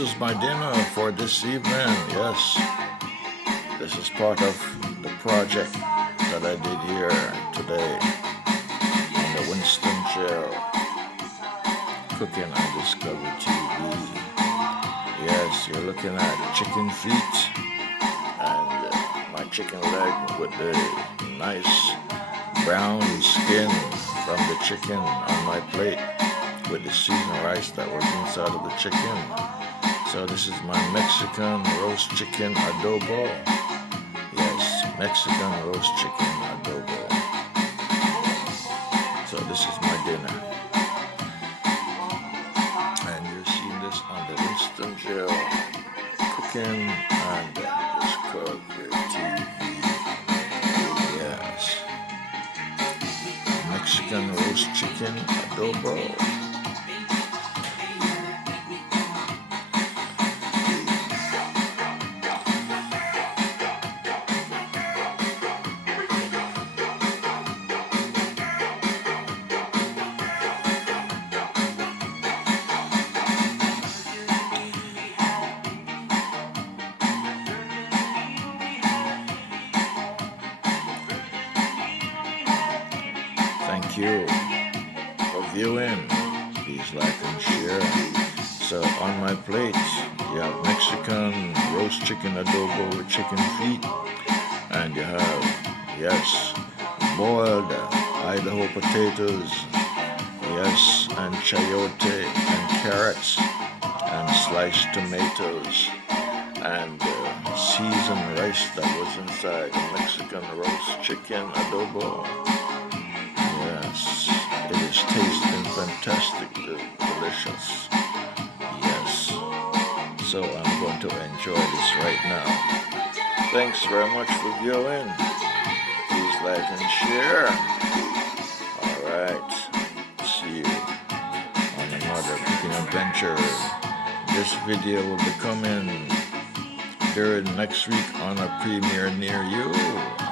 this is my dinner for this evening. Yes, this is part of the project that I did here today on the Winston Chair Cooking on Discovery TV. Yes, you're looking at chicken feet and my chicken leg with the nice brown skin from the chicken on my plate with the seasoned rice that was inside of the chicken. So this is my Mexican roast chicken adobo. Yes, Mexican roast chicken adobo. So this is my dinner. And you're seeing this on the Winston Jail Cooking and Discovery TV. Yes. Mexican roast chicken adobo. Thank you for viewing. Please like and share. So on my plate, you have Mexican roast chicken adobo with chicken feet. And you have, yes, boiled Idaho potatoes. Yes, and chayote and carrots and sliced tomatoes. And seasoned rice that was inside the Mexican roast chicken adobo. Yes, it is tasting fantastic, delicious. Yes, so I'm going to enjoy this right now. Thanks very much for viewing. Please like and share. Alright, see you on another cooking adventure. This video will be coming during next week on a premiere near you.